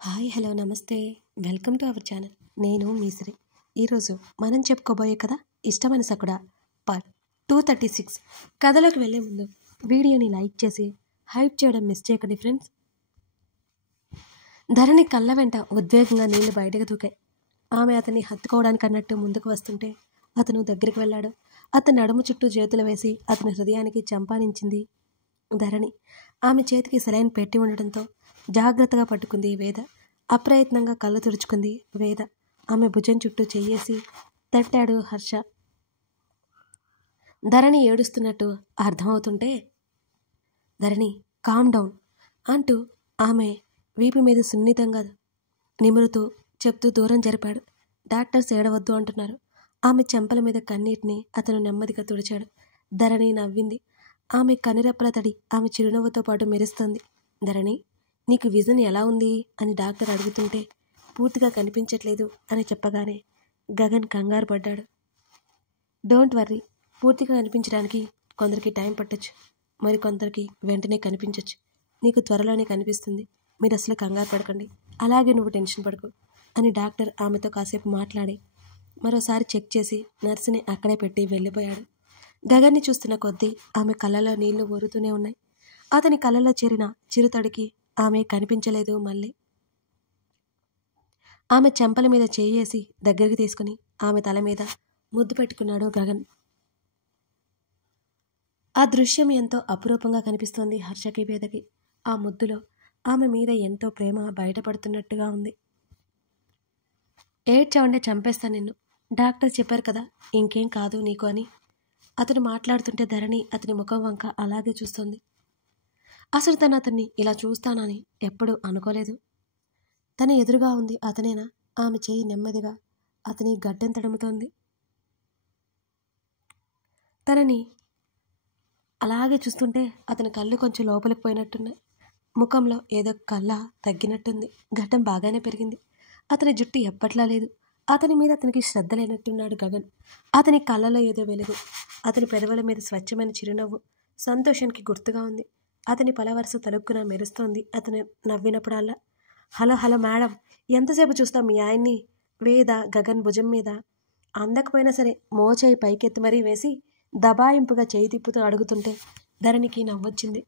Hi hello నమస్తే welcome to our channel. నేను మీసిరి. ఈరోజు మనం చెప్పుకోబోయే కథ ఇష్టమైన సకుడా పార్ట్ 236. కథలోకి వెళ్ళే ముందు వీడియోని లైక్ చేసి హైప్ చేయడం మిస్ చేయకండి ఫ్రెండ్స్. ధరణి కళ్ళ వెంట ఉద్వేగంగా నీళ్లు బయటకు దూకాయి. ఆమె అతన్ని హత్తుకోవడానికి అన్నట్టు ముందుకు వస్తుంటే అతను దగ్గరికి వెళ్ళాడు. అతని నడుము చుట్టూ చేతులు వేసి అతని హృదయానికి చంపానించింది ధరణి. ఆమె చేతికి సెలైన్ పెట్టి ఉండటంతో జాగ్రత్తగా పట్టుకుంది వేద. అప్రయత్నంగా కళ్ళు తుడుచుకుంది వేద. ఆమె భుజం చుట్టూ చెయ్యేసి తట్టాడు హర్ష. ధరణి ఏడుస్తున్నట్టు అర్థమవుతుంటే ధరణి కామ్ డౌన్ అంటూ ఆమె వీపు మీద సున్నితంగా నిమురుతూ చెప్తూ దూరం జరిపాడు. డాక్టర్స్ ఏడవద్దు అంటున్నారు. ఆమె చెంపల మీద కన్నీటిని అతను నెమ్మదిగా తుడిచాడు. ధరణి నవ్వింది. ఆమె కనురెప్పల తడి ఆమె చిరునవ్వుతో పాటు మెరుస్తుంది. ధరణి, నీకు విజన్ ఎలా ఉంది అని డాక్టర్ అడుగుతుంటే పూర్తిగా కనిపించట్లేదు అని చెప్పగానే గగన్ కంగారు పడ్డాడు. డోంట్ వర్రీ, పూర్తిగా కనిపించడానికి కొందరికి టైం పట్టొచ్చు, మరి కొందరికి వెంటనే కనిపించవచ్చు. నీకు త్వరలోనే కనిపిస్తుంది. మీరు అసలు కంగారు పడకండి, అలాగే నువ్వు టెన్షన్ పడకు అని డాక్టర్ ఆమెతో కాసేపు మాట్లాడి మరోసారి చెక్ చేసి నర్సుని అక్కడే పెట్టి వెళ్ళిపోయాడు. గగన్ని చూస్తున్న కొద్దీ ఆమె కళ్ళలో నీళ్లు ఊరుతూనే ఉన్నాయి. అతని కళ్ళలో చేరిన చిరుతడికి ఆమె కనిపించలేదు. మళ్ళీ ఆమె చెంపల మీద చేయేసి దగ్గరికి తీసుకుని ఆమె తల మీద ముద్దు పెట్టుకున్నాడు గగన్. ఆ దృశ్యం ఎంతో అపురూపంగా కనిపిస్తోంది హర్షకి, వేదకి. ఆ ముద్దులో ఆమె మీద ఎంతో ప్రేమ బయటపడుతున్నట్టుగా ఉంది. ఏడ్చావంటే చంపేస్తాను నిన్ను, డాక్టర్ చెప్పారు కదా, ఇంకేం కాదు నీకు అని అతను మాట్లాడుతుంటే ధరణి అతని ముఖం వంక అలాగే చూస్తుంది. అసలు తను అతన్ని ఇలా చూస్తానని ఎప్పుడూ అనుకోలేదు. తన ఎదురుగా ఉంది అతనేనా? ఆమె చేయి నెమ్మదిగా అతని గడ్డం తడుముతోంది. తనని అలాగే చూస్తుంటే అతని కళ్ళు కొంచెం లోపలికి పోయినట్టున్నాయి. ముఖంలో ఏదో కళ్ళ తగ్గినట్టుంది. గడ్డం బాగానే పెరిగింది. అతని జుట్టు ఎప్పట్లా లేదు. అతని మీద అతనికి శ్రద్ధ లేనట్టున్నాడు గగన్. అతని కళ్ళలో ఏదో వెలుగు. అతని పెదవుల మీద స్వచ్ఛమైన చిరునవ్వు సంతోషానికి గుర్తుగా ఉంది. అతని పలవరస తలుక్కున మెరుస్తోంది అతను నవ్వినప్పుడల్లా. హలో హలో మేడం, ఎంతసేపు చూస్తాం మీ ఆయన్ని? వేద గగన్ భుజం మీద అందకపోయినా సరే మోచేయి పైకెత్తి మరీ వేసి దబాయింపుగా చేయి తిప్పుతూ అడుగుతుంటే ధరణికి నవ్వొచ్చింది.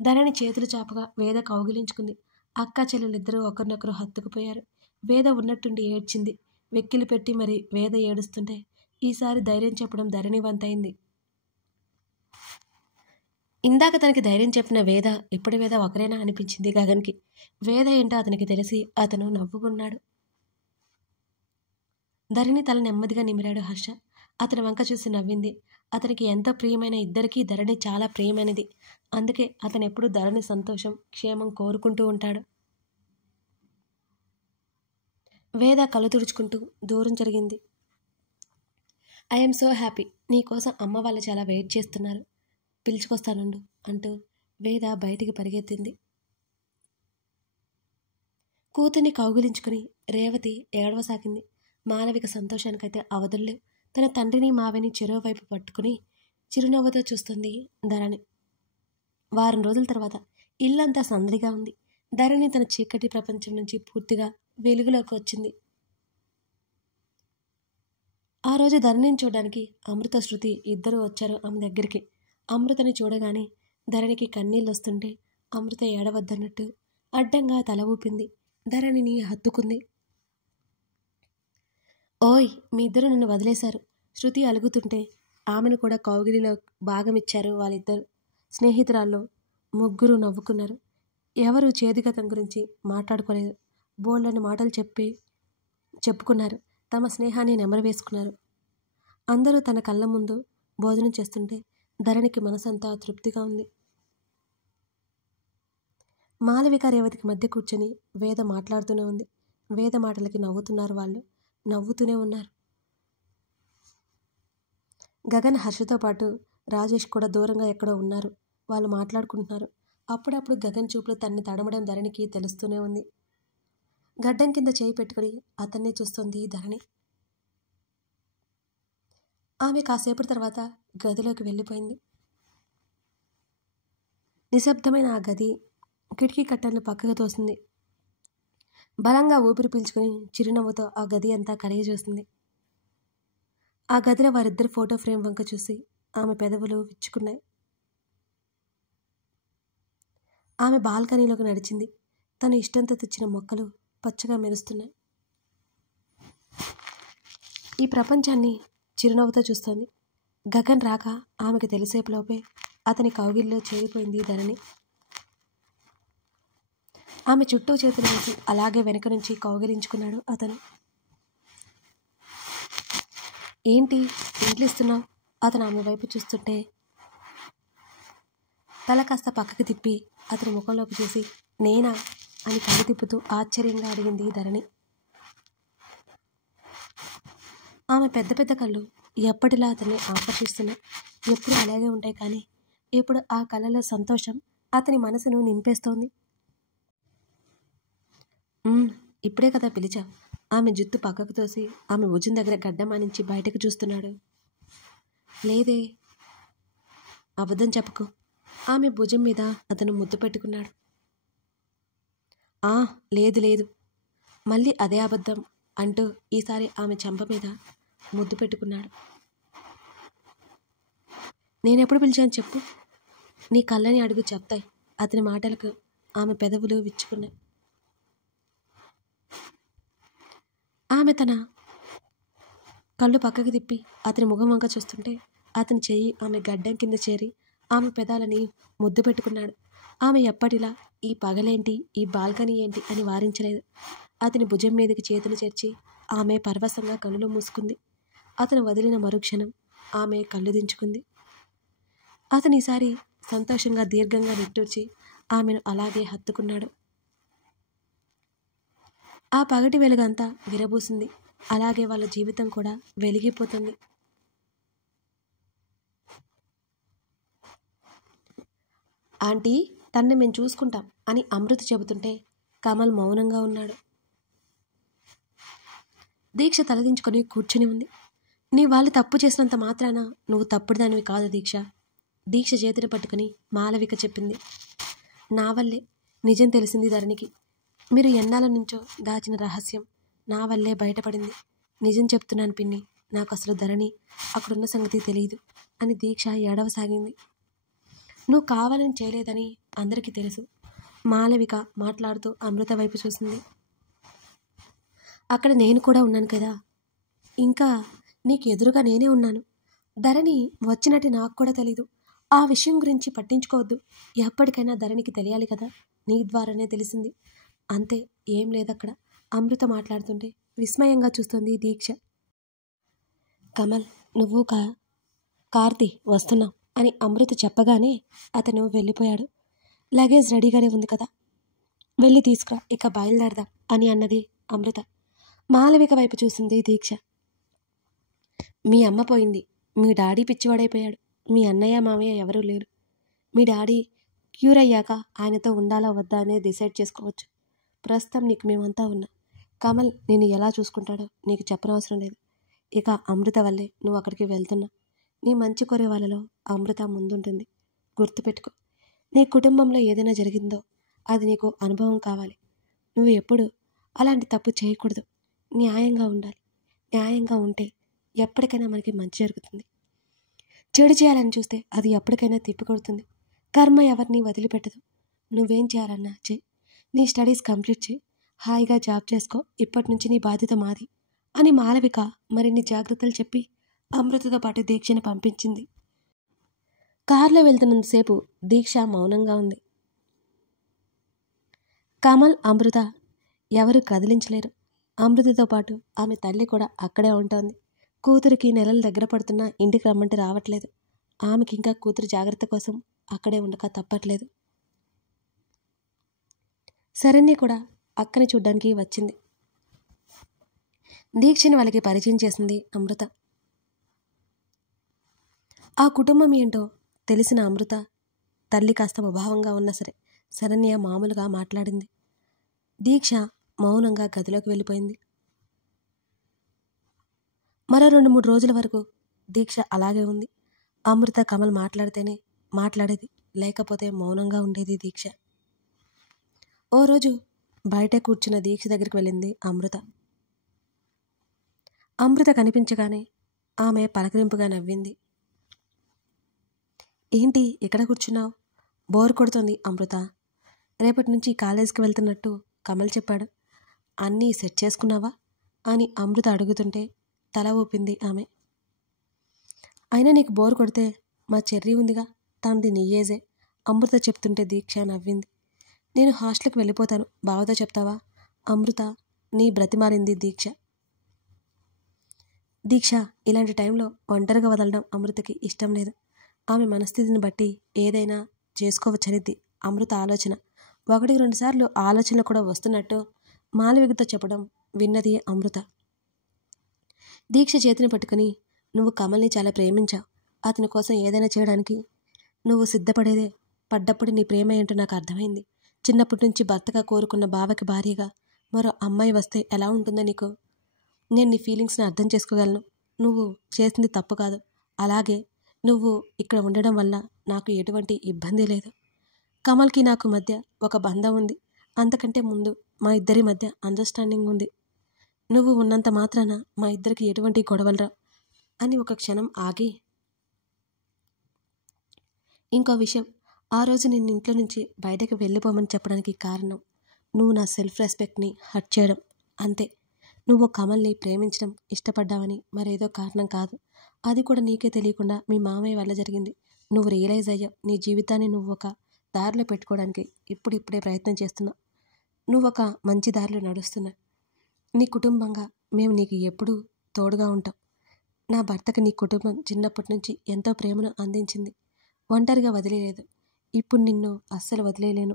ధరణి చేతులు చాపగా వేద కౌగిలించుకుంది. అక్క చెల్లెలిద్దరూ ఒకరినొకరు హత్తుకుపోయారు. వేద ఉన్నట్టుండి ఏడ్చింది. వెక్కిలి పెట్టి మరి వేద ఏడుస్తుంటే ఈసారి ధైర్యం చెప్పడం ధరణి వంతైంది. ఇందాక తనకి ధైర్యం చెప్పిన వేద ఇప్పుడు వేద ఒకరేనా అనిపించింది గగన్కి. వేద ఏంటో అతనికి తెలిసి అతను నవ్వుకున్నాడు. ధరణి తల నెమ్మదిగా నిమిరాడు హర్ష. అతని వంక చూసి నవ్వింది. అతనికి ఎంతో ప్రియమైన ఇద్దరికీ ధరణి చాలా ప్రియమైనది. అందుకే అతను ఎప్పుడూ ధరణి సంతోషం క్షేమం కోరుకుంటూ ఉంటాడు. వేద కళ్ళు తుడుచుకుంటూ దూరం జరిగింది. ఐఎమ్ సో హ్యాపీ, నీకోసం అమ్మ వాళ్ళు చాలా వెయిట్ చేస్తున్నారు, పిలుచుకొస్తానుండు అంటూ వేద బయటికి పరిగెత్తింది. కూతుర్ని కౌగిలించుకుని రేవతి ఏడవసాగింది. మాలవిక సంతోషానికైతే అవధుల్లేవు. తన తండ్రిని మావిని చెరోవైపు పట్టుకుని చిరునవ్వుతో చూస్తుంది ధరణి. వారం రోజుల తర్వాత ఇల్లంతా సందడిగా ఉంది. ధరణి తన చీకటి ప్రపంచం నుంచి పూర్తిగా వెలుగులోకి వచ్చింది. ఆ రోజు ధరణిని చూడడానికి అమృత, శృతి ఇద్దరూ వచ్చారు ఆమె దగ్గరికి. అమృతని చూడగానే ధరణికి కన్నీళ్ళు వస్తుంటే అమృత ఏడవద్దన్నట్టు అడ్డంగా తల ఊపింది. ధరణిని హత్తుకుంది. ఓయ్, మీ ఇద్దరు నన్ను వదిలేశారు. శృతి అలుగుతుంటే ఆమెను కూడా కౌగిలిలో భాగమిచ్చారు వాళ్ళిద్దరు. స్నేహితురాళ్ళు ముగ్గురు నవ్వుకున్నారు. ఎవరు చేదుగతం గురించి మాట్లాడుకోలేదు. బోల్డని మాటలు చెప్పుకున్నారు. తమ స్నేహాన్ని నెమరు వేసుకున్నారు. అందరూ తన కళ్ళ ముందు భోజనం చేస్తుంటే ధరణికి మనసంతా తృప్తిగా ఉంది. మాలవిక రేవతికి మధ్య కూర్చొని వేద మాట్లాడుతూనే ఉంది. వేద మాటలకి నవ్వుతున్నారు వాళ్ళు, నవ్వుతూనే ఉన్నారు. గగన్ హర్షతో పాటు రాజేష్ కూడా దూరంగా ఎక్కడో ఉన్నారు. వాళ్ళు మాట్లాడుకుంటున్నారు. అప్పుడప్పుడు గగన్ చూపులు తన్ని తడమడం ధరణికి తెలుస్తూనే ఉంది. గడ్డం కింద చేయి పెట్టుకుని అతన్నే చూస్తోంది ధరణి. ఆమె కాసేపటి తర్వాత గదిలోకి వెళ్ళిపోయింది. నిశ్శబ్దమైన ఆ గది కిటికీ కట్టెలను పక్కకు తోసింది. బలంగా ఊపిరి పీల్చుకుని చిరునవ్వుతో ఆ గది అంతా కలయజూస్తుంది. ఆ గదిలో వారిద్దరి ఫోటో ఫ్రేమ్ వంక చూసి ఆమె పెదవులు విచ్చుకున్నాయి. ఆమె బాల్కనీలోకి నడిచింది. తన ఇష్టంతో తెచ్చిన మొక్కలు పచ్చగా మెరుస్తున్నాయి. ఈ ప్రపంచాన్ని చిరునవ్వుతో చూస్తోంది. గగన్ రాక ఆమెకు తెలిసేపులోపే అతని కౌగిల్లో చేరిపోయింది ధరణి. ఆమె చుట్టూ చేతులు వేసి అలాగే వెనక నుంచి కౌగిలించుకున్నాడు అతను. ఏంటి ఇంట్లిస్తున్నావు? అతను ఆమె వైపు చూస్తుంటే తల కాస్త పక్కకి తిప్పి అతని ముఖంలోకి చూసి నేనా అని కళ్ళు తిప్పుతూ ఆశ్చర్యంగా అడిగింది ధరణి. ఆమె పెద్ద పెద్ద కళ్ళు ఎప్పటిలా అతన్ని ఆకర్షిస్తున్నాయి. ఎప్పుడు అలాగే ఉంటాయి, కానీ ఇప్పుడు ఆ కళ్ళలో సంతోషం అతని మనసును నింపేస్తోంది. ఇప్పుడే కదా పిలిచావు. ఆమె జుత్తు పక్కకు తోసి ఆమె భుజం దగ్గర గడ్డమానించి బయటకు చూస్తున్నాడు. లేదే, అబద్ధం చెప్పకు. ఆమె భుజం మీద అతను ముద్దు పెట్టుకున్నాడు. లేదు లేదు, మళ్ళీ అదే అబద్ధం అంటూ ఈసారి ఆమె చెంప మీద ముద్దు పెట్టుకున్నాడు. నేనెప్పుడు పిలిచాను చెప్పు? నీ కళ్ళని అడుగు చెప్తాయి. అతని మాటలకు ఆమె పెదవులు విచ్చుకున్నాయి. ఆమె తన కళ్ళు పక్కకి తిప్పి అతని ముఖం వంక చూస్తుంటే అతని చెయ్యి ఆమె గడ్డం కింద చేరి ఆమె పెదాలని ముద్దు పెట్టుకున్నాడు. ఆమె ఎప్పటిలా ఈ పగలేంటి, ఈ బాల్కనీ ఏంటి అని వారించలేదు. అతని భుజం మీదకి చేతులు చేర్చి ఆమె పరవశంగా కళ్ళు మూసుకుంది. అతను వదిలిన మరుక్షణం ఆమె కళ్ళు దించుకుంది. అతను ఈసారి సంతోషంగా దీర్ఘంగా నిట్టూర్చి ఆమెను అలాగే హత్తుకున్నాడు. ఆ పగటి వెలుగంతా విరబూసింది. అలాగే వాళ్ళ జీవితం కూడా వెలిగిపోతుంది. ఆంటీ, తన్ని మేము చూసుకుంటాం అని అమృత చెబుతుంటే కమల్ మౌనంగా ఉన్నాడు. దీక్ష తలదించుకొని కూర్చుని ఉంది. నీ వాళ్ళు తప్పు చేసినంత మాత్రాన నువ్వు తప్పుడు దానివి కాదు దీక్ష. దీక్ష చేతిని పట్టుకుని మాలవిక చెప్పింది. నా వల్లే నిజం తెలిసింది ధరణికి. మీరు ఎన్నాళ్ళ నుంచో దాచిన రహస్యం నా వల్లే బయటపడింది. నిజం చెప్తున్నాను పిన్ని, నాకు అసలు ధరణి అక్కడున్న సంగతి తెలియదు అని దీక్ష ఏడవసాగింది. నువ్వు కావాలని చేయలేదని అందరికీ తెలుసు. మాలవిక మాట్లాడుతూ అమృత వైపు చూసింది. అక్కడ నేను కూడా ఉన్నాను కదా, ఇంకా నీకు ఎదురుగా నేనే ఉన్నాను. ధరణి వచ్చినట్టు నాకు కూడా తెలీదు. ఆ విషయం గురించి పట్టించుకోవద్దు. ఎప్పటికైనా ధరణికి తెలియాలి కదా, నీ ద్వారానే తెలిసింది. అంతే, ఏం లేదక్కడ. అమృత మాట్లాడుతుంటే విస్మయంగా చూస్తుంది దీక్ష. కమల్, నువ్వు కార్తీ వస్తున్నాం అని అమృత చెప్పగానే అతను వెళ్ళిపోయాడు. లగేజ్ రెడీగానే ఉంది కదా, వెళ్ళి తీసుకురా, ఇక బయలుదేరదాం అని అన్నది అమృత. మాలవిక వైపు చూసింది దీక్ష. మీ అమ్మ పోయింది, మీ డాడీ పిచ్చివాడైపోయాడు, మీ అన్నయ్య మామయ్య ఎవరూ లేరు. మీ డాడీ క్యూర్ అయ్యాక ఆయనతో ఉండాలా వద్దా అనేది డిసైడ్ చేసుకోవచ్చు. ప్రస్తుతం నీకు మేమంతా ఉన్నాం. కమల్ నేను ఎలా చూసుకుంటాడో నీకు చెప్పనవసరం లేదు. ఇక అమృత వల్లే నువ్వు అక్కడికి వెళ్తున్నా. నీ మంచి కోరే వాళ్ళలో అమృత ముందుంటుంది. గుర్తుపెట్టుకో, నీ కుటుంబంలో ఏదైనా జరిగిందో అది నీకు అనుభవం కావాలి. నువ్వు ఎప్పుడు అలాంటి తప్పు చేయకూడదు. న్యాయంగా ఉండాలి. న్యాయంగా ఉంటే ఎప్పటికైనా మనకి మంచి జరుగుతుంది. చెడు చేయాలని చూస్తే అది ఎప్పటికైనా తిప్పికొడుతుంది. కర్మ ఎవరిని వదిలిపెట్టదు. నువ్వేం చేయాలన్నా చెయ్యి. నీ స్టడీస్ కంప్లీట్ చేయి, హాయిగా జాబ్ చేసుకో. ఇప్పటి నుంచి నీ బాధ్యత మాది అని మాలవిక మరిన్ని జాగ్రత్తలు చెప్పి అమృతతో పాటు దీక్షని పంపించింది. కారులో వెళ్తున్నంతసేపు దీక్ష మౌనంగా ఉంది. కమల్, అమృత ఎవరు కదిలించలేరు. అమృతతో పాటు ఆమె తల్లి కూడా అక్కడే ఉంటుంది. కూతురికి నెలలు దగ్గర పడుతున్నా ఇంటికి రమ్మంటే రావట్లేదు. ఆమెకి ఇంకా కూతురు జాగ్రత్త కోసం అక్కడే ఉండక తప్పట్లేదు. శరణ్య కూడా అక్కని చూడ్డానికి వచ్చింది. దీక్షని వాళ్ళకి పరిచయం చేసింది అమృత. ఆ కుటుంబం ఏంటో తెలిసిన అమృత తల్లి కాస్త ముభావంగా ఉన్నా సరే శరణ్య మామూలుగా మాట్లాడింది. దీక్ష మౌనంగా గదిలోకి వెళ్ళిపోయింది. మరో 2-3 రోజుల వరకు దీక్ష అలాగే ఉంది. అమృత, కమల్ మాట్లాడితేనే మాట్లాడేది, లేకపోతే మౌనంగా ఉండేది దీక్ష. ఓ రోజు బయటే కూర్చున్న దీక్ష దగ్గరికి వెళ్ళింది అమృత. అమృత కనిపించగానే ఆమె పలకరింపుగా నవ్వింది. ఏంటి ఇక్కడ కూర్చున్నావు? బోర్ కొడుతుంది అమృత. రేపటి నుంచి కాలేజీకి వెళ్తున్నట్టు కమల్ చెప్పాడు. అన్నీ సెట్ చేసుకున్నావా అని అమృత అడుగుతుంటే తల ఊపింది ఆమె. అయినా నీకు బోర్ కొడితే మా చెర్రీ ఉందిగా, తనది నీ ఏజే. అమృత చెప్తుంటే దీక్ష నవ్వింది. నేను హాస్టల్కి వెళ్ళిపోతాను, బావతో చెప్తావా? అమృత నీ బ్రతిమారింది దీక్ష. దీక్ష ఇలాంటి టైంలో ఒంటరిగా వదలడం అమృతకి ఇష్టం లేదు. ఆమె మనస్థితిని బట్టి ఏదైనా చేసుకోవచ్చనిద్ది అమృత ఆలోచన. 1-2 సార్లు ఆలోచనలు కూడా వస్తున్నట్టు మాలవికతో చెప్పడం విన్నది అమృత. దీక్ష చేతిని పట్టుకుని, నువ్వు కమల్ని చాలా ప్రేమించావు. అతని కోసం ఏదైనా చేయడానికి నువ్వు సిద్ధపడేదే. పడ్డప్పుడు నీ ప్రేమ ఏంటో నాకు అర్థమైంది. చిన్నప్పటి నుంచి భర్తగా కోరుకున్న బావకి భార్యగా మరో అమ్మాయి వస్తే ఎలా ఉంటుందో నీకు. నేను నీ ఫీలింగ్స్ని అర్థం చేసుకోగలను. నువ్వు చేసింది తప్పు కాదు. అలాగే నువ్వు ఇక్కడ ఉండడం వల్ల నాకు ఎటువంటి ఇబ్బంది లేదు. కమల్కి నాకు మధ్య ఒక బంధం ఉంది. అంతకంటే ముందు మా ఇద్దరి మధ్య అండర్స్టాండింగ్ ఉంది. నువ్వు ఉన్నంత మాత్రాన మా ఇద్దరికి ఎటువంటి గొడవలరా అని ఒక క్షణం ఆగి, ఇంకో విషయం, ఆ రోజు నిన్ను ఇంట్లో నుంచి బయటకు వెళ్ళిపోమని చెప్పడానికి కారణం నువ్వు నా సెల్ఫ్ రెస్పెక్ట్ని హర్ట్ చేయడం, అంతే. నువ్వు కమల్ని ప్రేమించడం ఇష్టపడ్డావని మరేదో కారణం కాదు. అది కూడా నీకే తెలియకుండా మీ మామయ్య వల్ల జరిగింది. నువ్వు రియలైజ్ అయ్యావు. నీ జీవితాన్ని నువ్వు ఒక దారిలో పెట్టుకోవడానికి ఇప్పుడిప్పుడే ప్రయత్నం చేస్తున్నావు. నువ్వు ఒక మంచి దారిలో నడుస్తున్నావు. నీ కుటుంబంగా మేము నీకు ఎప్పుడూ తోడుగా ఉంటాం. నా భర్తకు నీ కుటుంబం చిన్నప్పటి నుంచి ఎంతో ప్రేమను అందించింది. ఒంటరిగా వదిలేలేదు. ఇప్పుడు నిన్ను అస్సలు వదిలేయలేను.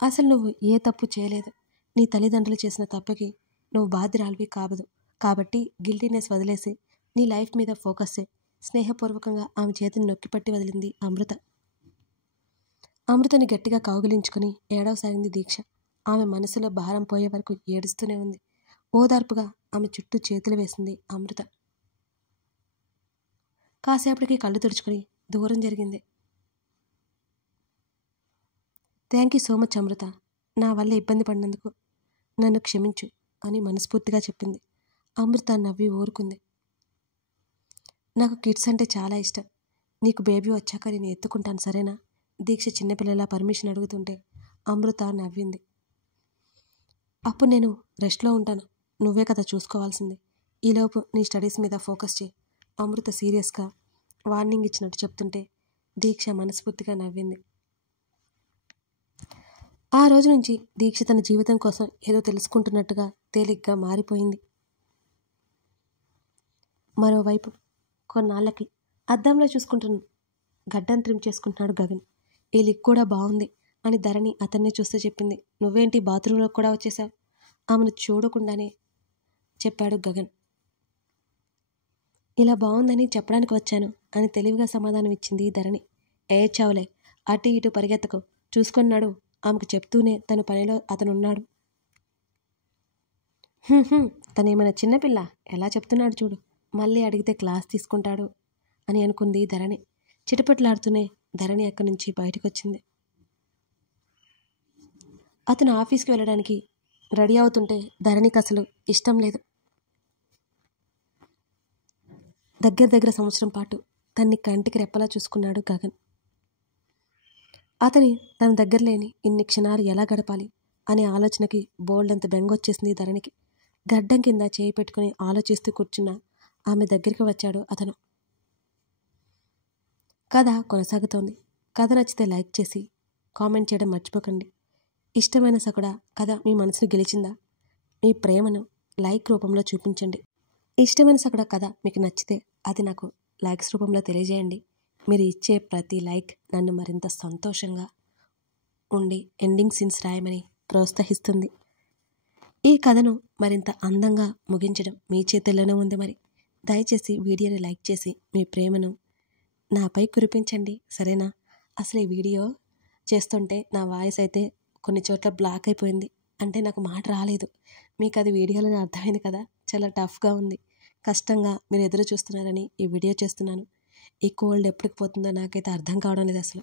అసలు నువ్వు ఏ తప్పు చేయలేదు. నీ తల్లిదండ్రులు చేసిన తప్పుకి నువ్వు బాధ్యురాలివి కావదు. కాబట్టి గిల్టీనెస్ వదిలేసి నీ లైఫ్ మీద ఫోకస్ చేయి. స్నేహపూర్వకంగా ఆమె చేతిని నొక్కిపట్టి వదిలింది అమృత. అమృతని గట్టిగా కౌగిలించుకుని ఏడవసాగింది దీక్ష. ఆమె మనసులో భారం పోయే వరకు ఏడుస్తూనే ఉంది. ఓదార్పుగా ఆమె చుట్టూ చేతులు వేసింది అమృత. కాసేపటికి కళ్ళు తుడుచుకొని దూరం జరిగింది. థ్యాంక్ యూ సో మచ్ అమృత. నా వల్ల ఇబ్బంది పడినందుకు నన్ను క్షమించు అని మనస్ఫూర్తిగా చెప్పింది. అమృత నవ్వి ఊరుకుంది. నాకు కిడ్స్ అంటే చాలా ఇష్టం. నీకు బేబీ వచ్చాక నేను ఎత్తుకుంటాను, సరేనా? దీక్ష చిన్నపిల్లలా పర్మిషన్ అడుగుతుంటే అమృత నవ్వింది. అప్పుడు నేను రెస్ట్లో ఉంటాను. నువ్వే కదా చూసుకోవాల్సింది. ఈలోపు నీ స్టడీస్ మీద ఫోకస్ చేయి. అమృత సీరియస్గా వార్నింగ్ ఇచ్చినట్టు చెప్తుంటే దీక్ష మనస్ఫూర్తిగా నవ్వింది. ఆ రోజు నుంచి దీక్ష తన జీవితం కోసం ఏదో తెలుసుకుంటున్నట్టుగా తేలిగ్గా మారిపోయింది. మరోవైపు కొన్నాళ్ళకి అద్దంలో చూసుకుంటున్న గడ్డం ట్రిమ్ చేసుకుంటున్నాడు గగన్. ఈ లిక్ కూడా బాగుంది అని ధరణి అతన్నే చూస్తూ చెప్పింది. నువ్వేంటి బాత్రూంలో కూడా వచ్చేసావు? ఆమెను చూడకుండానే చెప్పాడు గగన్. ఇలా బాగుందని చెప్పడానికి వచ్చాను అని తెలివిగా సమాధానం ఇచ్చింది ధరణి. చావులే, అటు ఇటు పరిగెత్తకు, చూసుకున్నాడు. ఆమెకు చెప్తూనే తన పనిలో అతనున్నాడు. తనేమైనా చిన్నపిల్ల, ఎలా చెప్తున్నాడు చూడు, మళ్ళీ అడిగితే క్లాస్ తీసుకుంటాడు అని అనుకుంది ధరణి. చిటపట్లాడుతూనే ధరణి అక్కడి నుంచి బయటకొచ్చింది. అతను ఆఫీస్కి వెళ్ళడానికి రెడీ అవుతుంటే ధరణికి అసలు ఇష్టం లేదు. దగ్గర సంవత్సరం పాటు తన్ని కంటికి రెప్పలా చూసుకున్నాడు గగన్. అతని తన దగ్గర లేని ఇన్ని క్షణాలు ఎలా గడపాలి అనే ఆలోచనకి బోల్డంత బెంగొచ్చేసింది ధరణికి. గడ్డం కింద చేయి పెట్టుకుని ఆలోచిస్తూ కూర్చున్న ఆమె దగ్గరికి వచ్చాడు అతను. కథ కొనసాగుతోంది. కథ నచ్చితే లైక్ చేసి కామెంట్ చేయడం మర్చిపోకండి. ఇష్టమైన సకుడ కథ మీ మనసును గెలిచిందా? మీ ప్రేమను లైక్ రూపంలో చూపించండి. ఇష్టమైన సకుడ కథ మీకు నచ్చితే అది నాకు లైక్స్ రూపంలో తెలియజేయండి. మీరు ఇచ్చే ప్రతి లైక్ నన్ను మరింత సంతోషంగా ఉండి ఎండింగ్ సీన్స్ రాయమని ప్రోత్సహిస్తుంది. ఈ కథను మరింత అందంగా ముగించడం మీ చేతుల్లోనే ఉంది. మరి దయచేసి వీడియోని లైక్ చేసి మీ ప్రేమను నాపై కురిపించండి, సరేనా? అసలు ఈ వీడియో చేస్తుంటే నా వాయిస్ అయితే కొన్ని చోట్ల బ్లాక్ అయిపోయింది. అంటే నాకు మాట రాలేదు. మీకు అది వీడియోలోనే అర్థమైంది కదా. చాలా టఫ్గా ఉంది, కష్టంగా మీరు ఎదురు చూస్తున్నారని ఈ వీడియో చేస్తున్నాను. ఈ కోల్డ్ ఎప్పటికి పోతుందో నాకైతే అర్థం కావడం లేదు అసలు.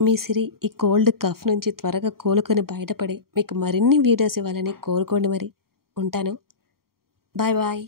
మీ సిరి ఈ కోల్డ్ కఫ్ నుంచి త్వరగా కోలుకొని బయటపడి మీకు మరిన్ని వీడియోస్ ఇవ్వాలని కోరుకోండి. మరి ఉంటాను. Bye bye.